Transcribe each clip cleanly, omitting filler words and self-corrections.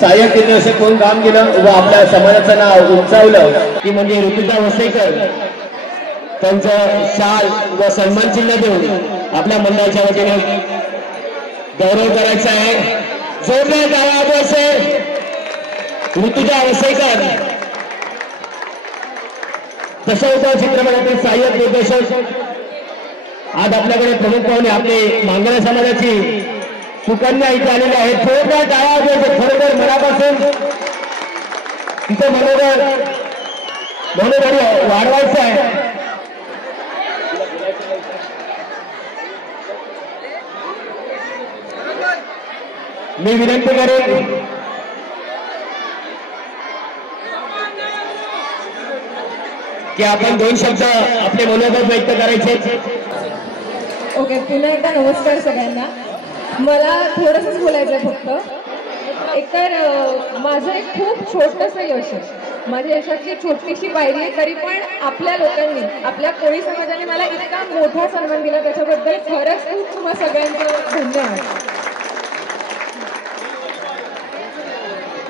सहाय्यक दिग्दर्शक म्हणून काम केलं व आपल्या समाजाचं नाव उंचावलं ती म्हणजे ऋतुजा वसईकर। त्यांचं शाल व सन्मान चिन्ह देऊन आपल्या मंडळाच्या वतीने गौरव करायचा आहे। जोरदार टाळ्या असेल ऋतुजा वसईकर। दशावतार चित्रपटातील सहाय्यक दिग्दर्शक आज आपल्याकडे प्रमुख पाहुणे आपले मांगरा समाजाची सुकन्या इथे आलेले आहेत। जोरदार टाळ्या खरोखर मनापासून तिचं मनोबल वाढवायचं आहे। मी विनंती करेन की आपण दोन शब्द आपले मनोबल व्यक्त करायचे। ओके, पुन्हा एकदा नमस्कार सगळ्यांना। मला थोडंसंच बोलायचं आहे फक्त। एकतर माझं एक खूप छोटंसं यश आहे। माझ्या यशाची छोटीशी पायरी आहे, तरी पण आपल्या लोकांनी, आपल्या कोळी समाजाने मला इतका मोठा सन्मान दिला, त्याच्याबद्दल खरंच खूप तुम्हा सगळ्यांचं धन्यवाद।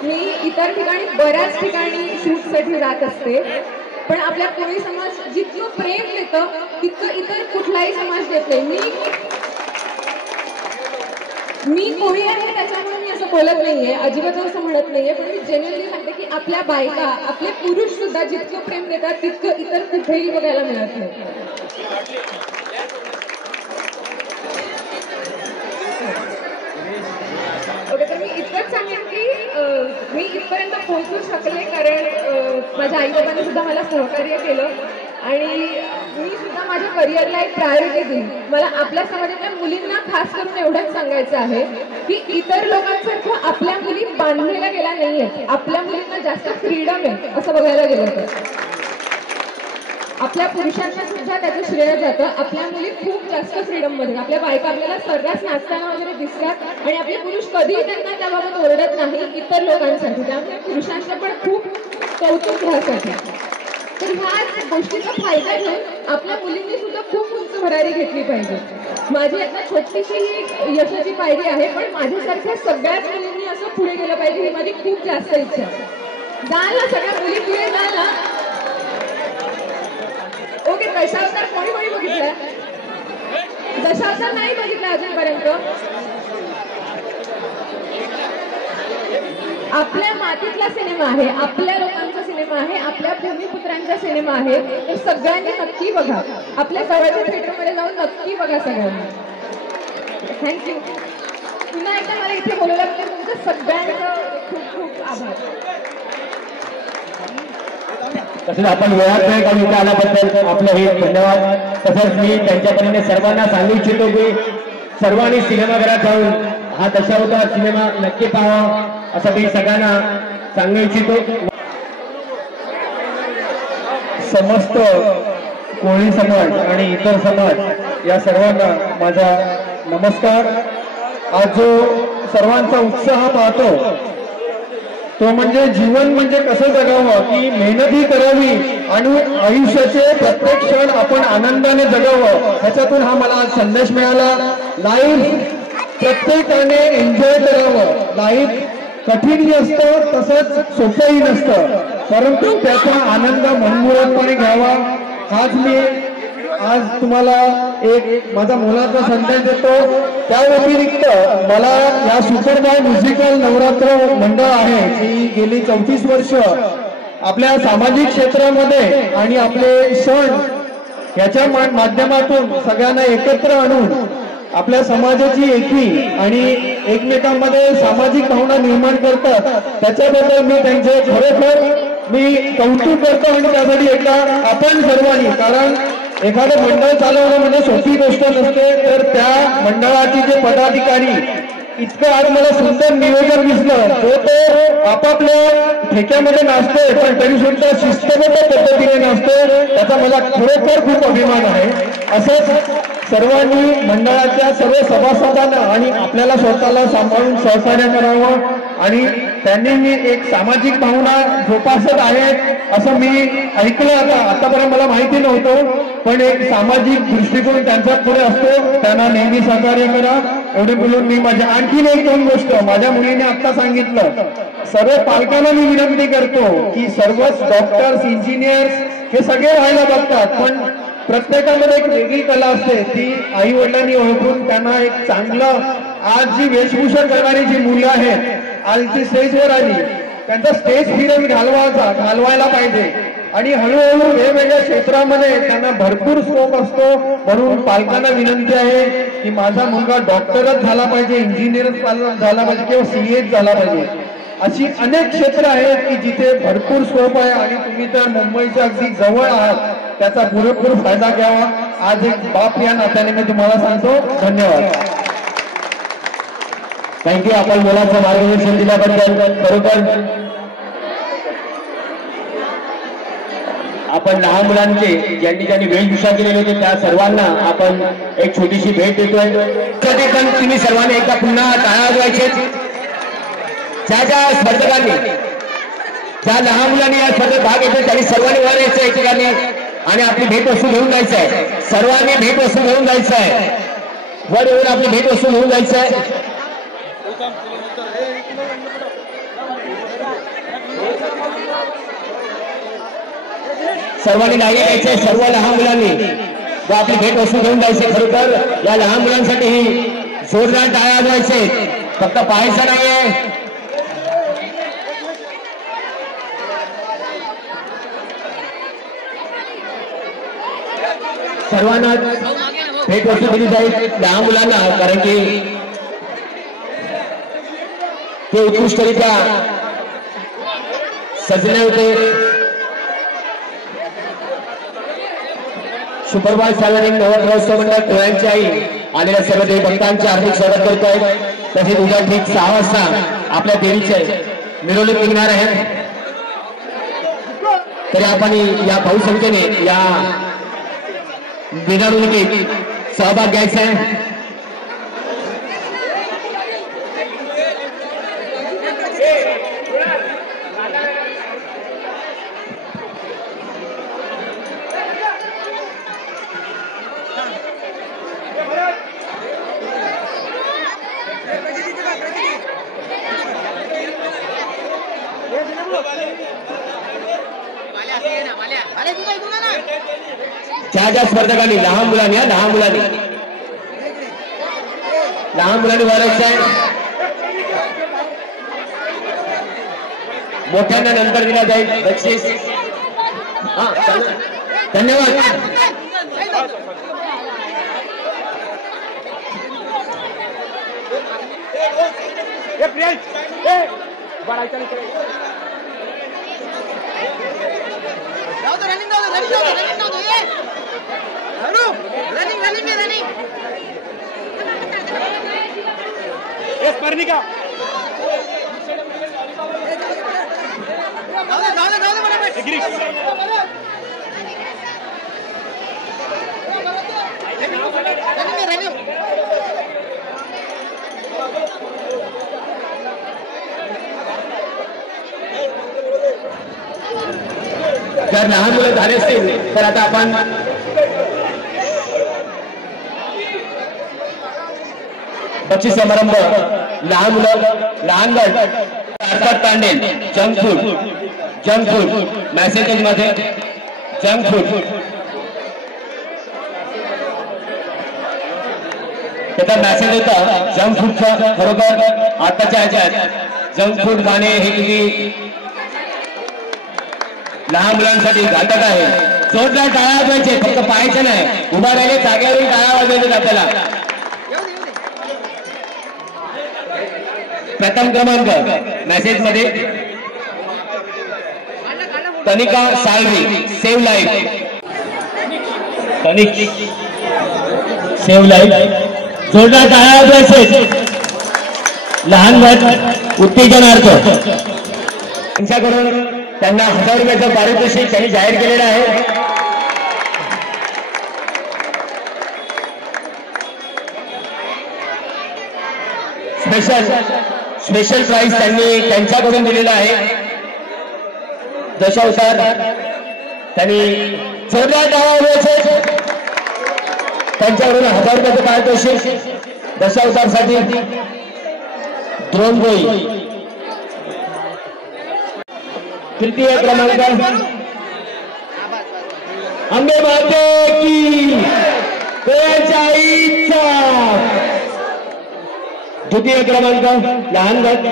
मी इतर ठिकाणी बऱ्याच ठिकाणी शूटसाठी जात असते, पण आपल्या कोळी समाज जितकं प्रेम देतं तितकं इतर कुठलाही समाज देत नाही। मी कोळी आहे त्याच्यामुळे मी असं बोलत नाहीये, अजिबात असं म्हणत नाहीये, पण मी जेन्युइनली सांगते की आपल्या बायका, आपले पुरुष सुद्धा जितकं प्रेम देतात तितकं इतर कुठेही बघायला मिळत नाही। ओके, तर मी इतकंच सांगेन की मी इथपर्यंत पोहोचू शकले कारण माझ्या आई बाबांनी सुद्धा मला सहकार्य केलं आणि मी सुद्धा माझ्या करिअरला एक प्रायोरिटी दिली। मला आपल्या समाजातल्या मुलींना खास करून एवढंच सांगायचं आहे की इतर लोकांसारखं आपल्या मुली बांधलेल्या गेल्या नाही आहेत। आपल्या मुलींना जास्त फ्रीडम आहे असं बघायला गेलं तर। आपल्या पुरुषांना सुद्धा त्याचं श्रेय जातं। आपल्या मुली खूप जास्त फ्रीडम मध्ये, आपल्या बायका आपल्याला सर्रास नाचताना वगैरे दिसतात आणि आपले पुरुष कधीही त्यांना त्याबाबत ओरडत नाही इतर लोकांसाठी। त्यामुळे पुरुषांचं पण खूप कौतुक ह्यासाठी। तर ह्या गोष्टीचा फायदा घेऊन आपल्या मुलींनी सुद्धा खूप उंच भरारी घेतली पाहिजे। माझी आता छोटीशी ही यशाची पायरी आहे, पण माझ्यासारख्या सगळ्याच मुलींनी असं पुढे गेलं पाहिजे ही माझी खूप जास्त इच्छा आहे। जाल ना सगळ्या मुली पुढे जाल ना। ओके, दशावतार कोणी कोणी बघितलाय? दशावतार नाही बघितला अजूनपर्यंत? आपल्या मातीतला सिनेमा आहे, आपल्या लोकांचा सिनेमा आहे, आपल्या भूमिपुत्रांचा सिनेमा आहे, तर सगळ्यांनी नक्की बघा। आपल्या जवळच्या थिएटरमध्ये जाऊन नक्की बघा सगळ्यांनी। थँक्यू। पुन्हा एकदा मला इथे बोलवल्याबद्दल तुमचं सगळ्यांचं खूप खूप आभार। तसेच आपण वेळात वेळ काढून इथे आल्याबद्दल आपलं हे धन्यवाद। तसंच मी त्यांच्यापर्यंत सर्वांना सांगू इच्छितो की सर्वांनी सिनेमाघरात जाऊन हा दशावतार सिनेमा नक्की पाहावा असं मी सगळ्यांना सांगू इच्छितो। समस्त कोळी समाज आणि इतर समाज या सर्वांना माझा नमस्कार। आज जो सर्वांचा उत्साह पाहतो तो म्हणजे जीवन म्हणजे कसं जगावं, की मेहनतही करावी आणि आयुष्याचे प्रत्येक क्षण आपण आनंदाने जगावं, ह्याच्यातून हा मला आज संदेश मिळाला। लाईफ प्रत्येकाने एन्जॉय करावं। लाईफ कठीणही असतं तसंच सोपंही नसतं, परंतु त्याचा आनंद मनमुरादपणे घ्यावा हाच मी आज तुम्हाला एक माझा मोलाचा संदेश देतो। त्या व्यतिरिक्त मला या सुपरबाय म्युझिकल नवरात्र मंडळ आहे जी गेली 34 वर्ष आपल्या सामाजिक क्षेत्रामध्ये आणि आपले सण याच्या माध्यमातून सगळ्यांना एकत्र आणून आपल्या समाजाची एकी आणि एकमेकांमध्ये सामाजिक भावना निर्माण करतात, त्याच्याबद्दल मी त्यांचे खरोखर मी कौतुक करतो। आणि त्यासाठी एकदा आपण सर्वांनी, कारण एखादं मंडळ चालवणं म्हणजे सोपी गोष्ट नसते, तर त्या मंडळाचे जे पदाधिकारी इतकं आज मला सुंदर नियोजन दिसलं, तो आपापल्या ठेक्यामध्ये नाचतोय पण तरी सुद्धा शिस्तबद्ध पद्धतीने नाचतोय, त्याचा मला खरोखर खूप अभिमान आहे। असंच सर्वांनी मंडळाच्या सर्व सभासदांना आणि आपल्याला स्वतःला सांभाळून सहकार्य करावं आणि त्यांनी मी एक सामाजिक भावना जोपासत आहेत असं मी ऐकलं। आतापर्यंत मला माहिती नव्हतं, पण एक सामाजिक दृष्टिकोन त्यांच्या पुढे असतो, त्यांना नेहमी सहकार्य करा। एवढे बोलून मी माझ्या आणखीन एक दोन गोष्ट माझ्या मुलीने आता सांगितलं. सर्व पालकांना मी विनंती करतो की सर्वच डॉक्टर्स इंजिनियर्स हे सगळे व्हायला बघतात, पण प्रत्येकामध्ये एक वेगळी कला असते ती आई वडिलांनी ओळखून त्यांना एक चांगलं, आज जी वेशभूषा करणारी जी मुलं आहेत आज जी स्टेजवर आली त्यांचा स्टेज फिरन घालवायला पाहिजे आणि हळूहळू वेगवेगळ्या क्षेत्रामध्ये त्यांना भरपूर स्कोप असतो. म्हणून पालकांना विनंती आहे की माझा मुलगा डॉक्टरच झाला पाहिजे, इंजिनियरच झाला पाहिजे किंवा सीएच झाला पाहिजे. अशी अनेक क्षेत्र आहेत की जिथे भरपूर स्कोप आहे आणि तुम्ही तर मुंबईच्या अगदी जवळ आहात, त्याचा पुरेपूर फायदा घ्यावा. आज एक बाप या नात्याने मी तुम्हाला सांगतो. धन्यवाद. थँक्यू. आपण मुलांचं मार्गदर्शन दिल्याबद्दल बरोबर. आपण लहान मुलांचे ज्यांनी वेशभूषा केलेली होती त्या सर्वांना आपण एक छोटीशी भेट देतोय. तरी पण तुम्ही सर्वांनी एकदा पुन्हा टाळ्या वाजवायचे. ज्या स्पर्धकांनी ज्या लहान मुलांनी या स्पर्धेत भाग घेतला त्यांनी सर्वांनी वर यायचं या ठिकाणी आणि आपली भेट वस्तू घेऊन जायचं आहे. सर्वांनी भेट वस्तू घेऊन जायचं आहे. वर येऊन आपली भेट वस्तू घेऊन जायचं आहे. सर्वांनी लाईन द्यायचे. सर्व लहान मुलांनी व आपली भेट वस्तू घेऊन जायचे. खरोखर या लहान मुलांसाठी ही जोरदार टाळ्या वाजवायचे, फक्त पाहायचं नाहीये. सर्वांना भेट वस्तू दिली जाईल लहान मुलांना, कारण की ते उत्कृष्टरित्या सजले होते. सुपरवाईज सार्वजनिक नवरत्न मंडळ डोळ्यांची आई आलेल्या सर्व देवी भक्तांचे हार्दिक स्वागत करत आहेत. तसेच उद्या ठीक 6 वाजता आपल्या देवीचे मिरवणूक निघणार आहे. तरी आपण या बहुसंख्येने या मिरवणुकीत सहभाग घ्यायचा आहे. ज्या स्पर्धकांनी लहान मुलांनी वरायचं आहे. मोठ्यांना नंतर दिला जाईल बक्षीस. धन्यवाद. जर लहान मुलं झाले असतील तर आता आपण बक्षीस समारंभ लहान गट अर्थात पांडेल जंक फूड मेसेजेस मध्ये जंक फूड त्याचा मेसेज होता जंक फूडचा. खरोखर आताच्या ह्याच्यात जंक फूड खाणे हे किती लहान मुलांसाठी घातक आहे. जोरदार टाळ्या वाजवायचे, फक्त पाहायचं नाही. उभा राहिले जागेवरून टाळ्या वाजवायचे. आपल्याला प्रथम क्रमांक मेसेज मध्ये तनिका साळवी सेव्ह लाईफ. तनिक सेव्ह लाईफ. जोरदार टाळ्या वाजवायचे. लहान गट उत्तेजनार्थ त्यांच्याकडून त्यांना 1000 रुपयाचं पारितोषिक त्यांनी जाहीर केलेलं आहे. स्पेशल प्राइज त्यांनी त्यांच्याकडून दिलेला आहे. दशावतार त्यांनी जोरदार टाळ्या वाजवायचे. त्यांच्याकडून 1000 रुपयाचं पारितोषिक दशावतारसाठी द्रोण गोई, तृतीय क्रमांक अंबे माते की कोयाच्या इच्छा, द्वितीय क्रमांक लहान गट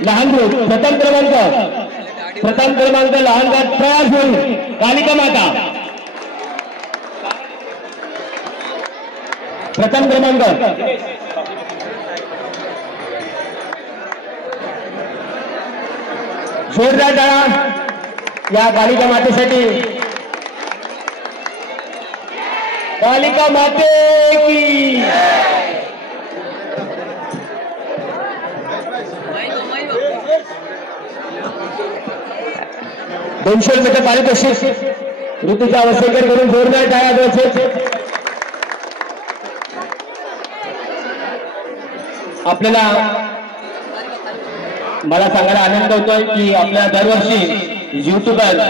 लहान ग्रुप प्रथम क्रमांक लहान गट प्रयास होईल कालिका माता, प्रथम क्रमांक जोरदार टाळा या कालिका मातेसाठी, कालिका माते की. दोनशे मीटर पारितोषिक ऋतुजा वसेकर करून जोरदार टाळ्या द्यायचे. आपल्याला मला सांगायला आनंद होतोय की आपल्या दरवर्षी युट्यूबर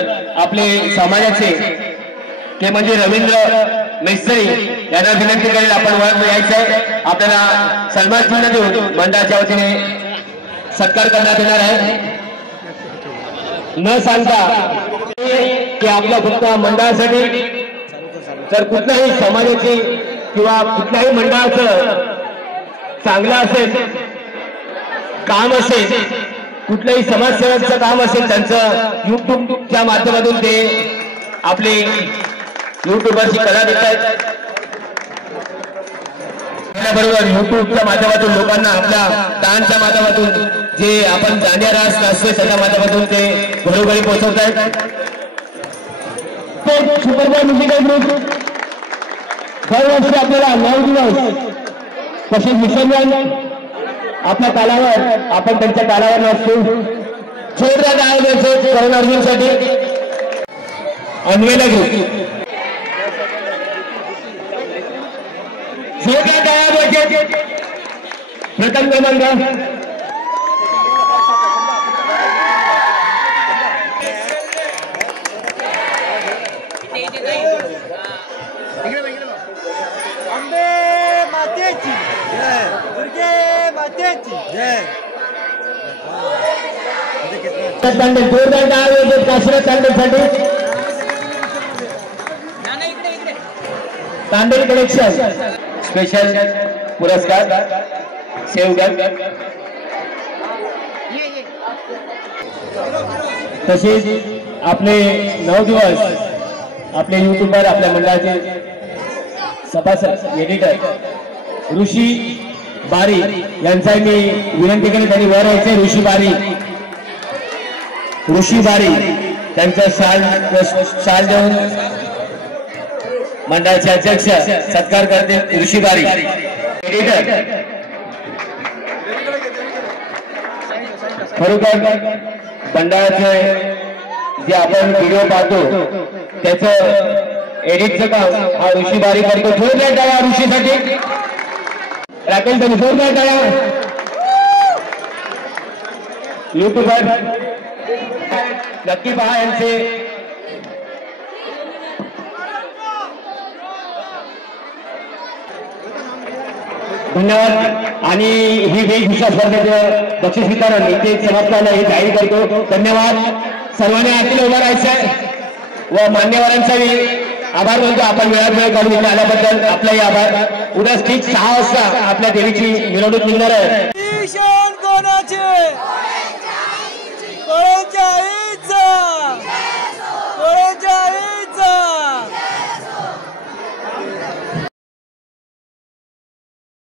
आपले समाजाचे ते म्हणजे रवींद्र मेस्त्री यांना विनंती करेल आपण वर यायचंय. आपल्याला सन्मान चिन्ह देऊन मंडळाच्या वतीने सत्कार करण्यात येणार आहे. न सांगता की आपल्या फक्त मंडळासाठी तर कुठल्याही समाजाची किंवा कुठल्याही मंडळाचं चांगलं असेल काम असेल, कुठल्याही समाजसेवेचं काम असेल, त्यांचं युट्यूबच्या माध्यमातून ते आपले युट्यूबरची कला देत आहेत. त्याबरोबर युट्यूबच्या माध्यमातून लोकांना आपल्या डान्सच्या माध्यमातून जे आपण जाणीव असतोय त्याच्या माध्यमातून ते घरोघरी पोहोचवत आहेत. सुपरबॉल म्युझिकल ग्रुप दरवर्षी आपल्याला 9 दिवस तसेच विसर्जन आपल्या तालावर आपण त्यांच्या तालावर नसतो. जोरदार आयोजन करण अर्जुनसाठी अन्वेला घेऊ. जोरदार टाळ्या प्रथम क्रमांक जोरदार टाळ्या काशीनाथ तांडेसाठी तांडेल कलेक्शन स्पेशल पुरस्कार सेवगड. तसेच आपले 9 दिवस आपले युट्यूबर आपल्या मंडळाचे सभासद एडिटर ऋषी बारी यांचा मी विनंती करेन त्यांनी वर यायचे. ऋषी बारी त्यांचा शाल देऊन मंडळाचे अध्यक्ष सत्कार करते. ऋषी बारी एडिटर खरोखर मंडळाचे जे आपण व्हिडिओ पाहतो त्याचं एडिटचं काम हा ऋषी बारी करतो. जोरदार टाळ्या ऋषीसाठी. राकेश त्यांनी जोरदार टाळ्या. युट्यूबर नक्की पहा यांचे. धन्यवाद. आणि ही वेशभूषा स्पर्धेचं बक्षीस वितरण इथे समाप्त झालं हे जाहीर करतो. धन्यवाद. सर्वांनी आतील उभं राहायचं व मान्यवरांचाही आभार मानतो. आपण वेळात वेळ काढून इथे आल्याबद्दल आपलाही आभार. उद्या ठीक 6 वाजता आपल्या देवीची मिरवणूक निघणार आहे.